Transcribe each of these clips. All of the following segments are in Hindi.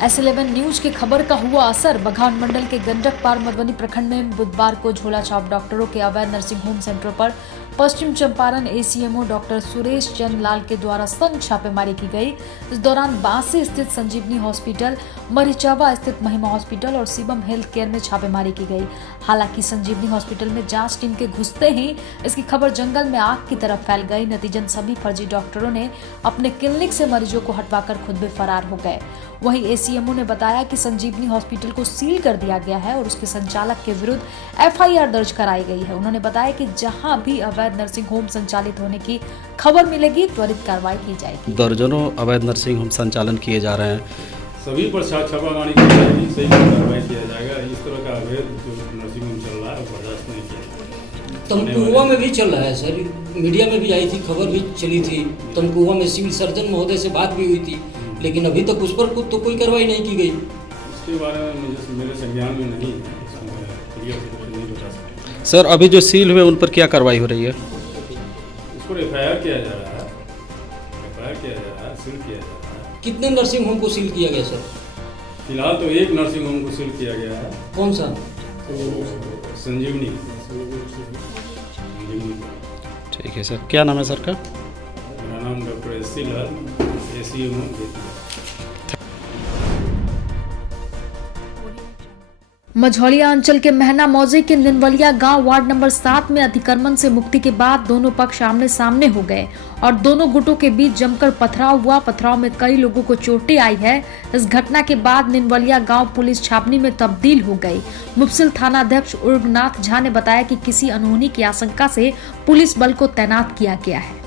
S11 न्यूज की खबर का हुआ असर। बघान मंडल के गंडक पार मधुबनी प्रखंड में बुधवार को झोला छाप डॉक्टरों के अवैध नर्सिंग होम सेंटरों पर पश्चिम चंपारण ACMO डॉक्टर सुरेश चंद लाल के द्वारा संघ छापेमारी की गई। इस दौरान बांसी स्थित संजीवनी हॉस्पिटल, मरिचावा स्थित महिमा हॉस्पिटल और शिवम हेल्थ केयर में छापेमारी की गई। हालांकि संजीवनी हॉस्पिटल में जांच टीम के घुसते ही इसकी खबर जंगल में आग की तरफ फैल गई। नतीजन सभी फर्जी डॉक्टरों ने अपने क्लिनिक से मरीजों को हटवाकर खुद भी फरार हो गए। वहीं ACMO ने बताया कि संजीवनी हॉस्पिटल को सील कर दिया गया है और उसके संचालक के विरुद्ध FIR दर्ज कराई गई है। उन्होंने बताया कि जहां भी अवैध नर्सिंग होम संचालित होने की खबर मिलेगी त्वरित कार्रवाई की जाएगी। दर्जनों अवैध नर्सिंग होम संचालन किए जा रहे हैं, सभी पर छापामारी की जाएगी, सही कार्रवाई किया जाएगा। इस तरह का अवैध जो नर्सिंग होम चल रहा है वो बर्दाश्त नहीं किया जाएगा। तमकुआ में भी चल रहा है सर, मीडिया में भी आई थी, खबर भी चली थी। तमकुआ में सिविल सर्जन महोदय से बात भी हुई थी, लेकिन अभी तक उस पर तो कोई कार्रवाई नहीं की गई। इसके बारे में मेरे संज्ञान में नहीं है, इसमें क्लियर नहीं बता सकते। सर अभी जो सील हुए उन पर क्या कार्रवाई हो रही है? इस पर FIR किया जा रहा है, सील किया जा रहा है। कितने नर्सिंग होम को सील किया गया सर? फिलहाल तो एक नर्सिंग होम को सील किया गया है। कौन सा? संजीवनी। ठीक है सर, क्या नाम है सर का? मेरा नाम डॉक्टर SC लाल, ACMO। मझौलिया अंचल के महना मौजे के निनवलिया गांव वार्ड नंबर 7 में अतिक्रमण से मुक्ति के बाद दोनों पक्ष आमने सामने हो गए और दोनों गुटों के बीच जमकर पथराव हुआ। पथराव में कई लोगों को चोटें आई है। इस घटना के बाद निनवलिया गांव पुलिस छावनी में तब्दील हो गई। मुफसिल थानाध्यक्ष उर्गनाथ झा ने बताया कि किसी अनहोनी की आशंका से पुलिस बल को तैनात किया गया है।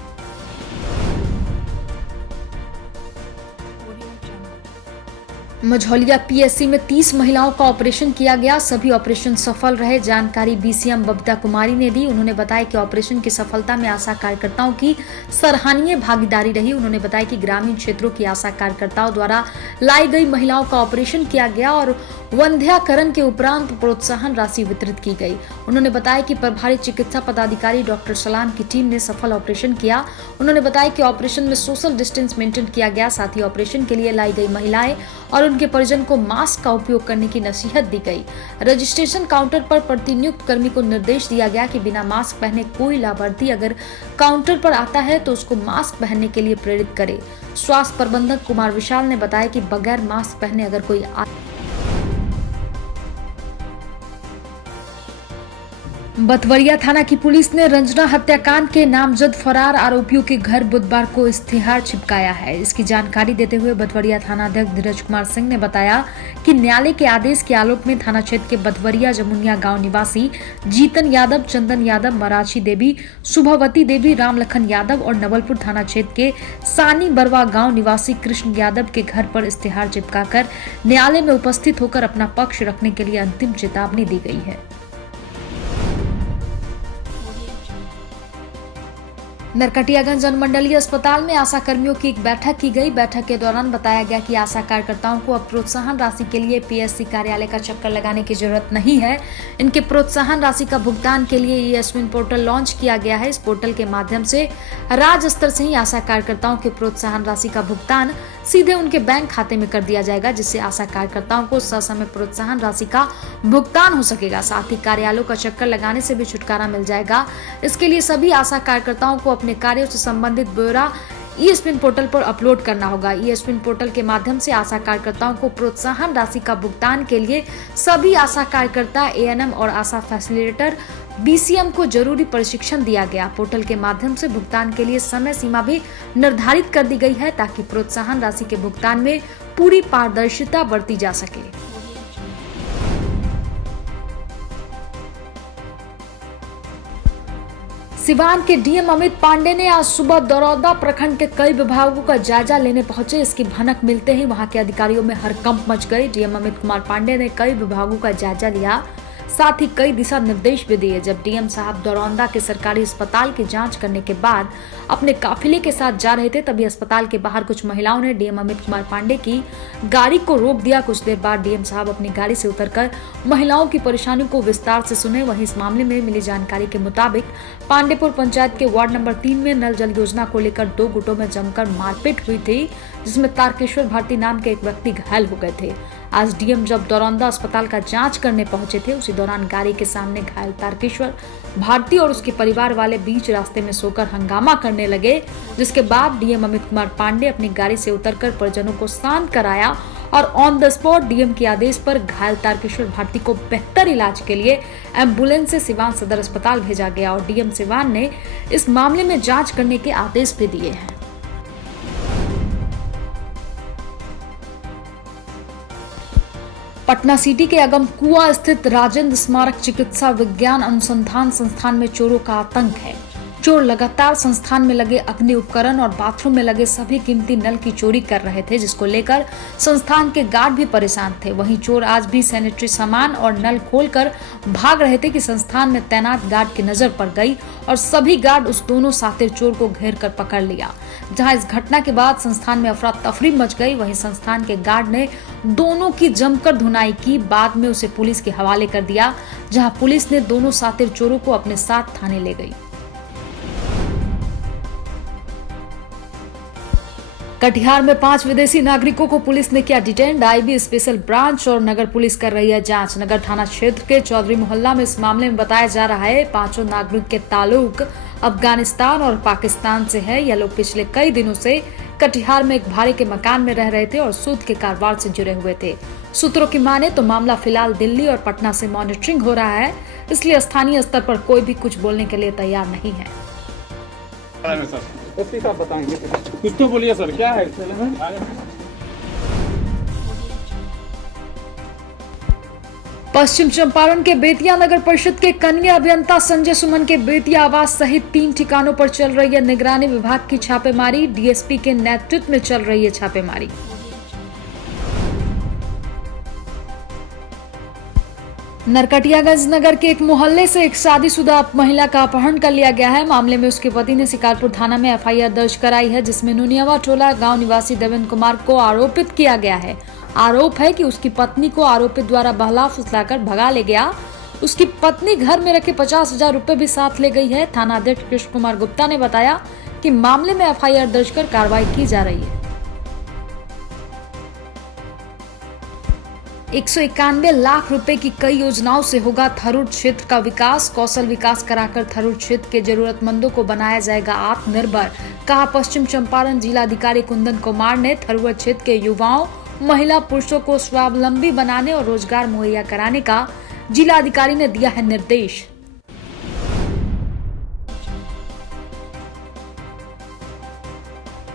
मझौलिया PSC में 30 महिलाओं का ऑपरेशन किया गया। सभी ऑपरेशन सफल रहे। जानकारी BCM बबीता कुमारी ने दी। उन्होंने बताया कि ऑपरेशन की सफलता में आशा कार्यकर्ताओं की सराहनीय भागीदारी रही। उन्होंने बताया कि ग्रामीण क्षेत्रों की आशा कार्यकर्ताओं द्वारा लाई गई महिलाओं का ऑपरेशन किया गया और वंध्याकरण के उपरांत प्रोत्साहन राशि वितरित की गई। उन्होंने बताया कि प्रभारी चिकित्सा पदाधिकारी डॉक्टर सलाम की टीम ने सफल ऑपरेशन किया। उन्होंने बताया कि ऑपरेशन में सोशल डिस्टेंस मेंटेन किया गया। साथ ही ऑपरेशन के लिए लाई गई महिलाएं और उनके परिजन को मास्क का उपयोग करने की नसीहत दी गई। रजिस्ट्रेशन काउंटर पर प्रतिनियुक्त कर्मी को निर्देश दिया गया कि बिना मास्क पहने कोई लाभार्थी अगर काउंटर पर आता है तो उसको मास्क पहनने के लिए प्रेरित करे। स्वास्थ्य प्रबंधक कुमार विशाल ने बताया कि बगैर मास्क पहने अगर कोई बतवरिया थाना की पुलिस ने रंजना हत्याकांड के नामजद फरार आरोपियों के घर बुधवार को इश्तिहार चिपकाया है। इसकी जानकारी देते हुए बतवरिया थानाध्यक्ष धीरज कुमार सिंह ने बताया कि न्यायालय के आदेश के आलोक में थाना क्षेत्र के बतवरिया जमुनिया गांव निवासी जीतन यादव, चंदन यादव, मराठी देवी, शुभवती देवी, रामलखन यादव और नवलपुर थाना क्षेत्र के सानी बरवा गाँव निवासी कृष्ण यादव के घर पर इश्तिहार चिपकाकर न्यायालय में उपस्थित होकर अपना पक्ष रखने के लिए अंतिम चेतावनी दी गई है। नरकटियागंज अनुमंडलीय अस्पताल में आशा कर्मियों की एक बैठक की गई। बैठक के दौरान बताया गया कि आशा कार्यकर्ताओं को अब प्रोत्साहन राशि के लिए PSC कार्यालय का चक्कर लगाने की जरूरत नहीं है। इनके प्रोत्साहन राशि का भुगतान के लिए ESWIN पोर्टल लॉन्च किया गया है। इस पोर्टल के माध्यम से राज्य स्तर से ही आशा कार्यकर्ताओं के प्रोत्साहन राशि का भुगतान सीधे उनके बैंक खाते में कर दिया जाएगा, जिससे आशा कार्यकर्ताओं को ससमय प्रोत्साहन राशि का भुगतान हो सकेगा। साथ ही कार्यालयों का चक्कर लगाने से भी छुटकारा मिल जाएगा। इसके लिए सभी आशा कार्यकर्ताओं को अपने कार्यों से संबंधित ब्यौरा ESWIN पोर्टल पर अपलोड करना होगा। ESWIN पोर्टल के माध्यम से आशा कार्यकर्ताओं को प्रोत्साहन राशि का भुगतान के लिए सभी आशा कार्यकर्ता, ANM और आशा फैसिलिटेटर BCM को जरूरी प्रशिक्षण दिया गया। पोर्टल के माध्यम से भुगतान के लिए समय सीमा भी निर्धारित कर दी गई है ताकि प्रोत्साहन राशि के भुगतान में पूरी पारदर्शिता बरती जा सके। सिवान के DM अमित पांडे ने आज सुबह दरौदा प्रखंड के कई विभागों का जायजा लेने पहुंचे। इसकी भनक मिलते ही वहां के अधिकारियों में हड़कंप मच गई। DM अमित कुमार पांडे ने कई विभागों का जायजा लिया। साथ ही कई दिशा निर्देश भी दिए। जब डीएम साहब दरौंदा के सरकारी अस्पताल की जांच करने के बाद अपने काफिले के साथ जा रहे थे, तभी अस्पताल के बाहर कुछ महिलाओं ने डीएम अमित कुमार पांडे की गाड़ी को रोक दिया। कुछ देर बाद डीएम साहब अपनी गाड़ी से उतरकर महिलाओं की परेशानी को विस्तार से सुने। वहीं इस मामले में मिली जानकारी के मुताबिक पांडेपुर पंचायत के वार्ड नंबर 3 में नल जल योजना को लेकर 2 गुटों में जमकर मारपीट हुई थी, जिसमें तारकेश्वर भारती नाम के एक व्यक्ति घायल हो गए थे। आज डीएम जब दरौंदा अस्पताल का जांच करने पहुंचे थे, उसी दौरान गाड़ी के सामने घायल तारकेश्वर भारती और उसके परिवार वाले बीच रास्ते में सोकर हंगामा करने लगे, जिसके बाद डीएम अमित कुमार पांडे अपनी गाड़ी से उतरकर परिजनों को शांत कराया और ऑन द स्पॉट डीएम के आदेश पर घायल तारकेश्वर भारती को बेहतर इलाज के लिए एम्बुलेंस से सिवान सदर अस्पताल भेजा गया और डीएम सिवान ने इस मामले में जांच करने के आदेश भी दिए हैं। पटना सिटी के अगम कुआ स्थित राजेंद्र स्मारक चिकित्सा विज्ञान अनुसंधान संस्थान में चोरों का आतंक है। चोर लगातार संस्थान में लगे अग्नि उपकरण और बाथरूम में लगे सभी कीमती नल की चोरी कर रहे थे, जिसको लेकर संस्थान के गार्ड भी परेशान थे। वहीं चोर आज भी सैनिटरी सामान और नल खोलकर भाग रहे थे कि संस्थान में तैनात गार्ड की नजर पड़ गई और सभी गार्ड उस दोनों सातिर चोर को घेर कर पकड़ लिया। जहां इस घटना के बाद संस्थान में अफरा तफरी मच गई। वहीं संस्थान के गार्ड ने दोनों की जमकर धुनाई की, बाद में उसे पुलिस के हवाले कर दिया, जहां पुलिस ने दोनों सातिर चोरों को अपने साथ थाने ले गई। कटिहार में 5 विदेशी नागरिकों को पुलिस ने किया डिटेन। आईबी स्पेशल ब्रांच और नगर पुलिस कर रही है जांच। नगर थाना क्षेत्र के चौधरी मोहल्ला में इस मामले में बताया जा रहा है 5 नागरिक के ताल्लुक अफगानिस्तान और पाकिस्तान से है। यह लोग पिछले कई दिनों से कटिहार में एक भाड़े के मकान में रह रहे थे और सूद के कारोबार से जुड़े हुए थे। सूत्रों की माने तो मामला फिलहाल दिल्ली और पटना से मॉनिटरिंग हो रहा है, इसलिए स्थानीय स्तर पर कोई भी कुछ बोलने के लिए तैयार नहीं है। साहब बताएंगे कुछ तो बोलिए सर, क्या है? पश्चिम चंपारण के बेतिया नगर परिषद के कन्या अभियंता संजय सुमन के बेतिया आवास सहित 3 ठिकानों पर चल रही है निगरानी विभाग की छापेमारी। डीएसपी के नेतृत्व में चल रही है छापेमारी। नरकटियागंज नगर के एक मोहल्ले से एक शादीशुदा महिला का अपहरण कर लिया गया है। मामले में उसके पति ने शिकारपुर थाना में एफआईआर दर्ज कराई है, जिसमें नुनियावा टोला गांव निवासी देवेंद्र कुमार को आरोपित किया गया है। आरोप है कि उसकी पत्नी को आरोपित द्वारा बहला फुसलाकर भगा ले गया। उसकी पत्नी घर में रखे 50,000 रुपए भी साथ ले गई है। थाना अध्यक्ष कृष्ण कुमार गुप्ता ने बताया कि मामले में एफआईआर दर्ज कर कार्रवाई की जा रही है। 191 लाख रुपए की कई योजनाओं से होगा थरूर क्षेत्र का विकास। कौशल विकास कराकर थरूर क्षेत्र के जरूरतमंदों को बनाया जाएगा आत्मनिर्भर, कहा पश्चिम चंपारण जिलाधिकारी कुंदन कुमार ने। थरूर क्षेत्र के युवाओं, महिला, पुरुषों को स्वावलंबी बनाने और रोजगार मुहैया कराने का जिलाधिकारी ने दिया है निर्देश।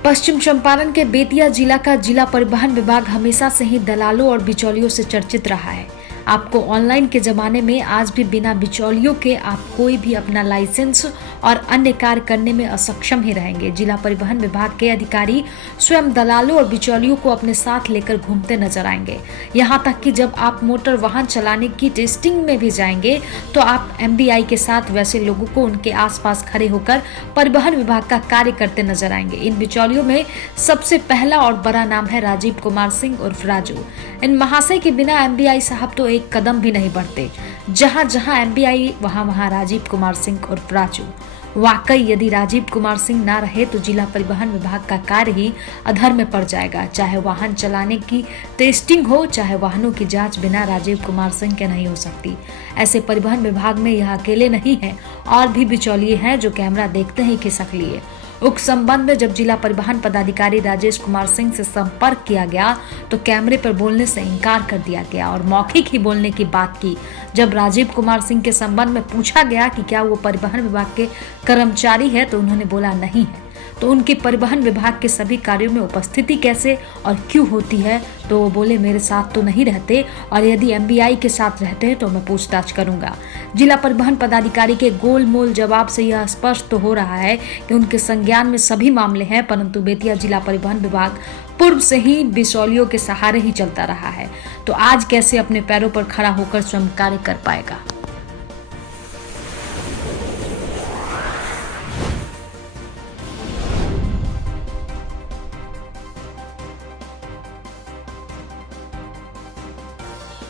पश्चिम चंपारण के बेतिया जिला का जिला परिवहन विभाग हमेशा से ही दलालों और बिचौलियों से चर्चित रहा है। आपको ऑनलाइन के जमाने में आज भी बिना बिचौलियों के आप कोई भी अपना लाइसेंस और अन्य कार्य करने में असक्षम ही रहेंगे। जिला परिवहन विभाग के अधिकारी स्वयं दलालों और बिचौलियों को अपने साथ लेकर घूमते नजर आएंगे। यहाँ तक कि जब आप मोटर वाहन चलाने की टेस्टिंग में भी जाएंगे तो आप MBI के साथ वैसे लोगों को उनके आसपास खड़े होकर परिवहन विभाग का कार्य करते नजर आएंगे। इन बिचौलियों में सबसे पहला और बड़ा नाम है राजीव कुमार सिंह उर्फ राजू। इन महाशय के बिना MBI साहब तो एक कदम भी नहीं बढ़ते। जहाँ जहाँ MBI वहाँ राजीव कुमार सिंह उर्फ राजू। वाकई यदि राजीव कुमार सिंह ना रहे तो जिला परिवहन विभाग का कार्य ही अधर में पड़ जाएगा। चाहे वाहन चलाने की टेस्टिंग हो, चाहे वाहनों की जांच बिना राजीव कुमार सिंह के नहीं हो सकती। ऐसे परिवहन विभाग में यह अकेले नहीं है, और भी बिचौलिए हैं जो कैमरा देखते ही खिसक लिए। उक्त संबंध में जब जिला परिवहन पदाधिकारी राजेश कुमार सिंह से संपर्क किया गया तो कैमरे पर बोलने से इनकार कर दिया गया और मौखिक ही बोलने की बात की। जब राजीव कुमार सिंह के संबंध में पूछा गया कि क्या वो परिवहन विभाग के कर्मचारी है तो उन्होंने बोला नहीं है। तो उनके परिवहन विभाग के सभी कार्यों में उपस्थिति कैसे और क्यों होती है, तो वो बोले मेरे साथ तो नहीं रहते, और यदि MBI के साथ रहते हैं तो मैं पूछताछ करूंगा। जिला परिवहन पदाधिकारी के गोलमोल जवाब से यह स्पष्ट तो हो रहा है कि उनके संज्ञान में सभी मामले हैं, परंतु बेतिया जिला परिवहन विभाग पूर्व से ही बिचौलियों के सहारे ही चलता रहा है, तो आज कैसे अपने पैरों पर खड़ा होकर स्वयं कार्य कर पाएगा।